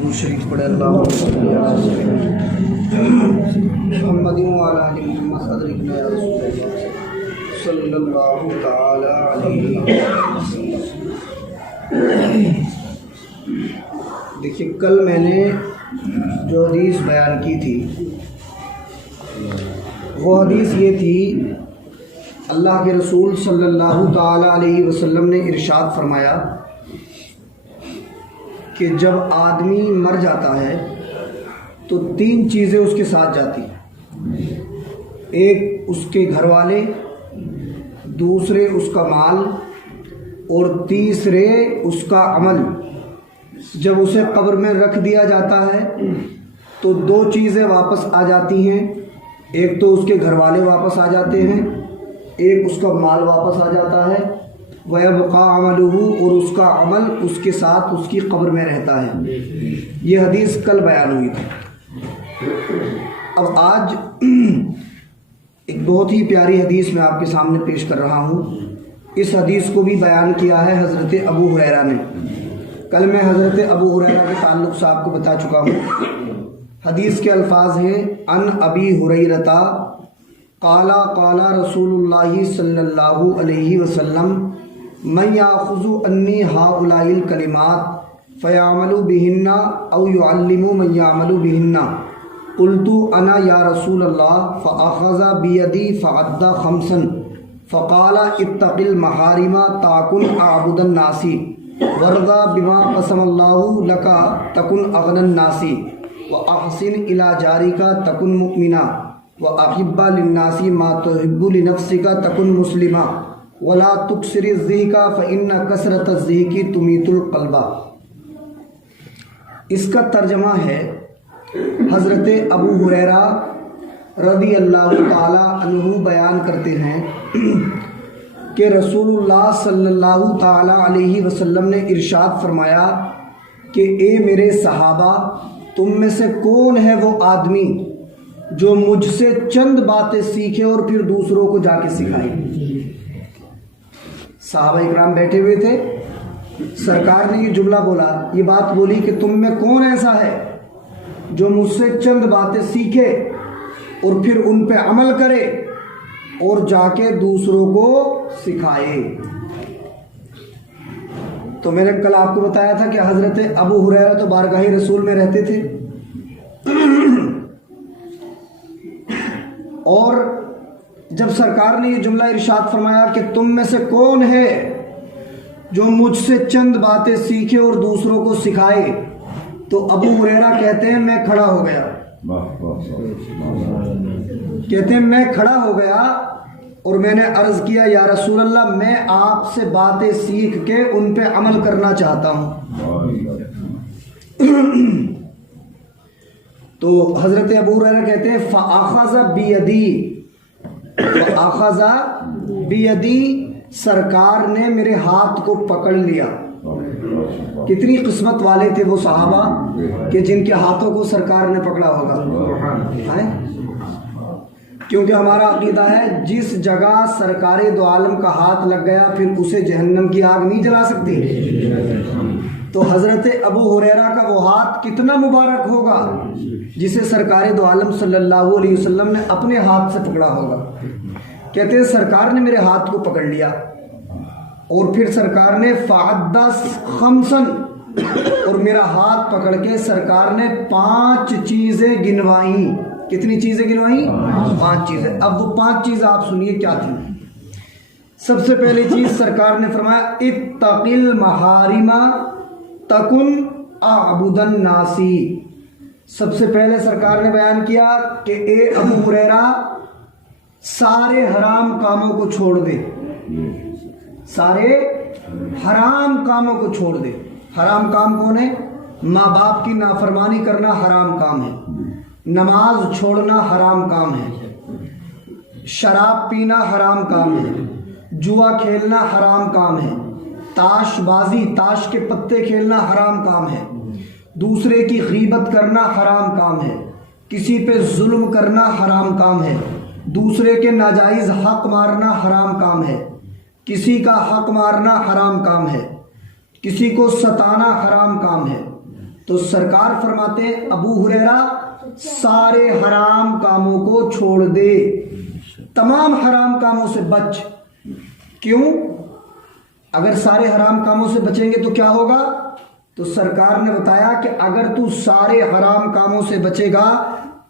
درود شریف پڑھے اللہم صلی علی محمد وعلی آل محمد صدرنا یا رسول اللہ صلی اللہ تعالی علیہ وسلم۔ دیکھیے، کل میں نے جو حدیث بیان کی تھی وہ حدیث یہ تھی، اللہ کے رسول صلی اللہ تعالی علیہ وسلم نے ارشاد فرمایا کہ جب آدمی مر جاتا ہے تو تین چیزیں اس کے ساتھ جاتی ہیں، ایک اس کے گھر والے، دوسرے اس کا مال، اور تیسرے اس کا عمل۔ جب اسے قبر میں رکھ دیا جاتا ہے تو دو چیزیں واپس آ جاتی ہیں، ایک تو اس کے گھر والے واپس آ جاتے ہیں، ایک اس کا مال واپس آ جاتا ہے، وَيَبْقَى عَمَلُهُ، اور اس کا عمل اس کے ساتھ اس کی قبر میں رہتا ہے۔ یہ حدیث کل بیان ہوئی تھی۔ اب آج ایک بہت ہی پیاری حدیث میں آپ کے سامنے پیش کر رہا ہوں۔ اس حدیث کو بھی بیان کیا ہے حضرت ابو ہریرہ نے۔ کل میں حضرت ابو ہریرہ کے تعلق سے آپ کو بتا چکا ہوں۔ حدیث کے الفاظ ہیں، ان ابی ہریرہ قال قال رسول اللہ صلی اللہ علیہ وسلم من یاخذ انی ہؤلاء الکلمات فیعمل بہن او یعلم من یعمل بہن قلت انا یا رسول اللہ فاخذ بیدی فعد خمسا فقال اتق المحارم تکن اعبد الناس وارض بما قسم اللہ لک تکن اغنى الناس واحسن الی جارک تکن مؤمنا وَأَحِبَّ لِلنَّاسِ مَا تُحِبُّ لِنَفْسِكَ تَكُنْ مُسْلِمًا وَلَا تُكْثِرِ الضِّحْكَ فَإِنَّ كَثْرَةَ الضِّحْكِ تُمِيتُ الْقَلْبَ۔ اس کا ترجمہ ہے، حضرت ابو ہریرہ رضی اللہ تعالی عنہ بیان کرتے ہیں کہ رسول اللہ صلی اللہ تعالی علیہ وسلم نے ارشاد فرمایا کہ اے میرے صحابہ، تم میں سے کون ہے وہ آدمی جو مجھ سے چند باتیں سیکھے اور پھر دوسروں کو جا کے سکھائے۔ صحابہ اکرام بیٹھے ہوئے تھے، سرکار نے یہ جملہ بولا، یہ بات بولی کہ تم میں کون ایسا ہے جو مجھ سے چند باتیں سیکھے اور پھر ان پہ عمل کرے اور جا کے دوسروں کو سکھائے۔ تو میں نے کل آپ کو بتایا تھا کہ حضرت ابو ہریرہ تو بارگاہ رسول میں رہتے تھے، اور جب سرکار نے یہ جملہ ارشاد فرمایا کہ تم میں سے کون ہے جو مجھ سے چند باتیں سیکھے اور دوسروں کو سکھائے، تو ابو ہریرہ کہتے ہیں میں کھڑا ہو گیا، کہتے ہیں میں کھڑا ہو گیا اور میں نے عرض کیا یا رسول اللہ، میں آپ سے باتیں سیکھ کے ان پہ عمل کرنا چاہتا ہوں۔ تو حضرت ابو ہریرہ کہتے ہیں فَأَخَذَ بِيَدِي، فَأَخَذَ بِيَدِي، سرکار نے میرے ہاتھ کو پکڑ لیا۔ کتنی قسمت والے تھے وہ صحابہ کہ جن کے ہاتھوں کو سرکار نے پکڑا ہوگا، کیونکہ ہمارا عقیدہ ہے جس جگہ سرکار دو عالم کا ہاتھ لگ گیا پھر اسے جہنم کی آگ نہیں جلا سکتی۔ تو حضرت ابو ہریرہ کا وہ ہاتھ کتنا مبارک ہوگا جسے سرکار دو عالم صلی اللہ علیہ وسلم نے اپنے ہاتھ سے پکڑا ہوگا۔ کہتے ہیں سرکار نے میرے ہاتھ کو پکڑ لیا اور پھر سرکار نے فعد خمسا، اور میرا ہاتھ پکڑ کے سرکار نے 5 چیزیں گنوائیں۔ کتنی چیزیں گنوائیں؟ 5 چیزیں۔ اب وہ 5 چیزیں آپ سنیے کیا تھی۔ سب سے پہلی چیز سرکار نے فرمایا اتق المحارم تکن اعبد الناس۔ سب سے پہلے سرکار نے بیان کیا کہ اے ابو ہریرہ، سارے حرام کاموں کو چھوڑ دے، سارے حرام کاموں کو چھوڑ دے۔ حرام کام کون ہے؟ ماں باپ کی نافرمانی کرنا حرام کام ہے، نماز چھوڑنا حرام کام ہے، شراب پینا حرام کام ہے، جوا کھیلنا حرام کام ہے، تاش بازی، تاش کے پتے کھیلنا حرام کام ہے، دوسرے کی غیبت کرنا حرام کام ہے، کسی پہ ظلم کرنا حرام کام ہے، دوسرے کے ناجائز حق مارنا حرام کام ہے، کسی کا حق مارنا حرام کام ہے، کسی کو ستانا حرام کام ہے، تو سرکار فرماتے ہیں ابو ہریرہ سارے حرام کاموں کو چھوڑ دے، تمام حرام کاموں سے بچ۔ کیوں؟ اگر سارے حرام کاموں سے بچیں گے تو کیا ہوگا؟ تو سرکار نے بتایا کہ اگر تو سارے حرام کاموں سے بچے گا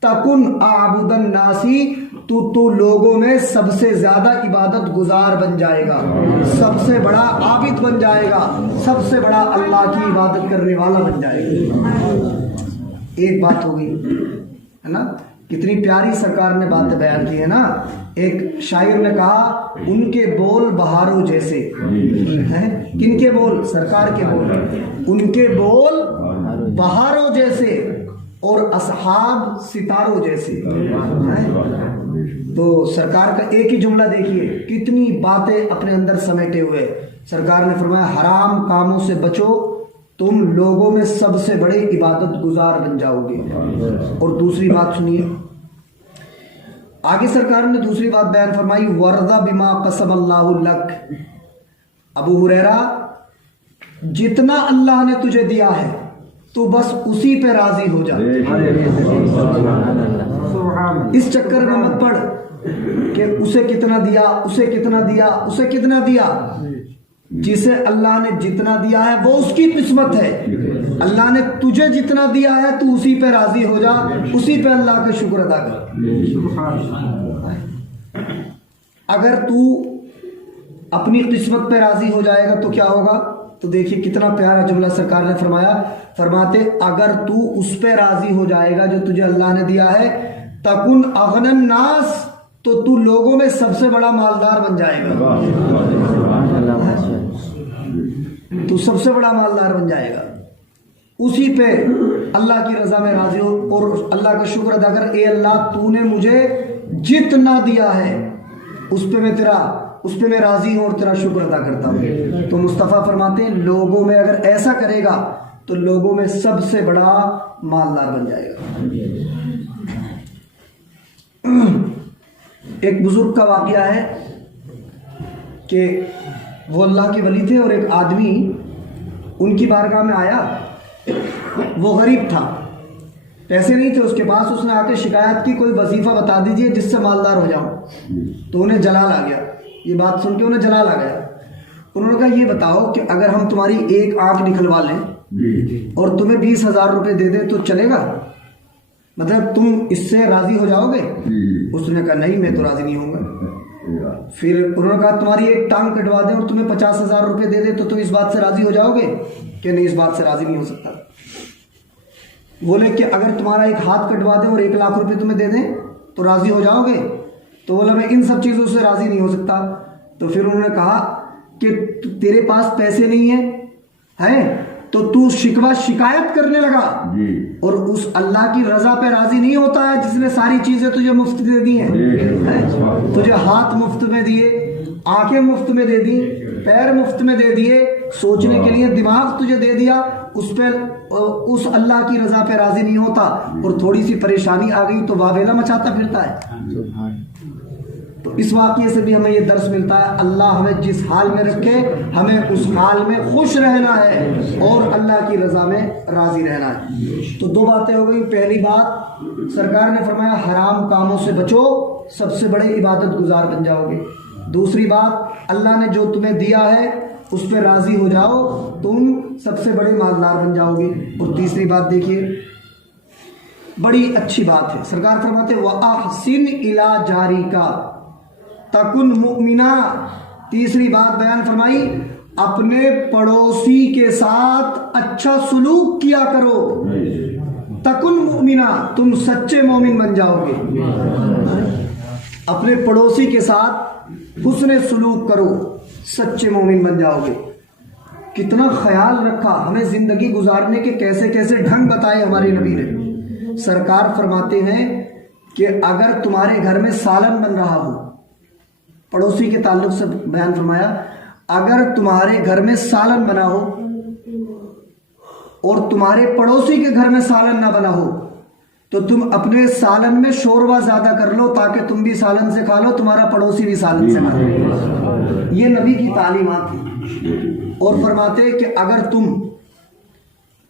تکن اعبد الناسی، تو لوگوں میں سب سے زیادہ عبادت گزار بن جائے گا، سب سے بڑا عابد بن جائے گا، سب سے بڑا اللہ کی عبادت کرنے والا بن جائے گا۔ ایک بات ہو گئی ہے نا، کتنی پیاری سرکار نے باتیں بیان کی ہے نا۔ ایک شاعر نے کہا ان کے بول بہاروں جیسے ہیں، کن کے بول؟ سرکار کے بول، ان کے بول بہاروں جیسے اور اصحاب ستاروں جیسے۔ تو سرکار کا ایک ہی جملہ دیکھیے کتنی باتیں اپنے اندر سمیٹے ہوئے۔ سرکار نے فرمایا حرام کاموں سے بچو، تم لوگوں میں سب سے بڑے عبادت گزار بن جاؤ گے۔ اور دوسری بات سنیے، آگے سرکار نے دوسری بات بیان فرمائی وَرْضَ بِمَا قَسَمَ اللَّهُ لَكَ، ابو ہریرہ جتنا اللہ نے تجھے دیا ہے تو بس اسی پہ راضی ہو جا، اس چکر میں مت پڑ کہ اسے کتنا دیا، اسے کتنا دیا، اسے کتنا دیا۔ جسے اللہ نے جتنا دیا ہے وہ اس کی قسمت ہے، اللہ نے تجھے جتنا دیا ہے تو اسی پہ راضی ہو جا، اسی پہ اللہ کا شکر ادا کر۔ اگر تو اپنی قسمت پہ راضی ہو جائے گا تو کیا ہوگا؟ تو دیکھیے کتنا پیارا جملہ سرکار نے فرمایا، فرماتے اگر تو اس پہ راضی ہو جائے گا جو تجھے اللہ نے دیا ہے تکن اغنی الناس، تو تو لوگوں میں سب سے بڑا مالدار بن جائے گا، تو سب سے بڑا مالدار بن جائے گا، اسی پہ اللہ کی رضا میں راضی ہو اور اللہ کا شکر ادا کر، اے اللہ تو نے مجھے جتنا دیا ہے اس پہ میں راضی ہوں اور تیرا شکر ادا کرتا ہوں۔ تو مصطفیٰ فرماتے ہیں لوگوں میں اگر ایسا کرے گا تو لوگوں میں سب سے بڑا مالدار بن جائے گا۔ ایک بزرگ کا واقعہ ہے کہ وہ اللہ کے ولی تھے اور ایک آدمی ان کی بارگاہ میں آیا، وہ غریب تھا، پیسے نہیں تھے اس کے پاس، اس نے آ کے شکایت کی کوئی وظیفہ بتا دیجئے جس سے مالدار ہو جاؤں۔ تو انہیں جلال آ گیا، یہ بات سن کے انہیں جلال آ گیا۔ انہوں نے کہا یہ بتاؤ کہ اگر ہم تمہاری ایک آنکھ نکلوا لیں اور تمہیں 20,000 روپے دے دیں تو چلے گا؟ مطلب تم اس سے راضی ہو جاؤ گے؟ اس نے کہا نہیں میں تو راضی نہیں ہوں گا۔ پھر انہوں نے کہا تمہاری ایک ٹانگ کٹوا دیں اور تمہیں 50,000 روپے دے دیں تو تم اس بات سے راضی ہو جاؤ گے؟ کہ نہیں اس بات سے راضی نہیں ہو سکتا۔ بولے کہ اگر تمہارا ایک ہاتھ کٹوا دیں اور 1,00,000 روپے تمہیں دے دیں تو راضی ہو جاؤ گے؟ تو بولا میں ان سب چیزوں سے راضی نہیں ہو سکتا۔ تو پھر انہوں نے کہا کہ تیرے پاس پیسے نہیں ہیں تو تو شکایت کرنے لگا اور اس اللہ کی رضا پہ راضی نہیں ہوتا ہے جس نے ساری چیزیں تجھے مفت دے دی ہیں، تجھے ہاتھ مفت میں دیے، آنکھیں مفت میں دے دی، پیر مفت میں دے دیے، سوچنے کے لیے دماغ تجھے دے دیا، اس اللہ کی رضا پہ راضی نہیں ہوتا اور تھوڑی سی پریشانی آ گئی تو واویلا مچاتا پھرتا ہے۔ تو اس واقعے سے بھی ہمیں یہ درس ملتا ہے اللہ ہمیں جس حال میں رکھے ہمیں اس حال میں خوش رہنا ہے اور اللہ کی رضا میں راضی رہنا ہے۔ تو دو باتیں ہو گئی، پہلی بات سرکار نے فرمایا حرام کاموں سے بچو، سب سے بڑے عبادت گزار بن جاؤ گے۔ دوسری بات اللہ نے جو تمہیں دیا ہے اس پہ راضی ہو جاؤ، تم سب سے بڑے مالدار بن جاؤ گے۔ اور تیسری بات دیکھیے بڑی اچھی بات ہے، سرکار فرماتے وَأَحْسِنْ إِلَىٰ جَارِكَ تکن مؤمنا۔ تیسری بات بیان فرمائی اپنے پڑوسی کے ساتھ اچھا سلوک کیا کرو، تکن مؤمنا، تم سچے مومن بن جاؤ گے۔ اپنے پڑوسی کے ساتھ حسن سلوک کرو، سچے مومن بن جاؤ گے۔ کتنا خیال رکھا، ہمیں زندگی گزارنے کے کیسے کیسے ڈھنگ بتائے ہمارے نبی نے۔ سرکار فرماتے ہیں کہ اگر تمہارے گھر میں سالن بن رہا ہو، پڑوسی کے تعلق سے بیان فرمایا اگر تمہارے گھر میں سالن بنا ہو اور تمہارے پڑوسی کے گھر میں سالن نہ بنا ہو تو تم اپنے سالن میں شوربہ زیادہ کر لو تاکہ تم بھی سالن سے کھا لو، تمہارا پڑوسی بھی سالن سے کھا لو۔ یہ نبی کی تعلیمات تھی۔ اور فرماتے کہ اگر تم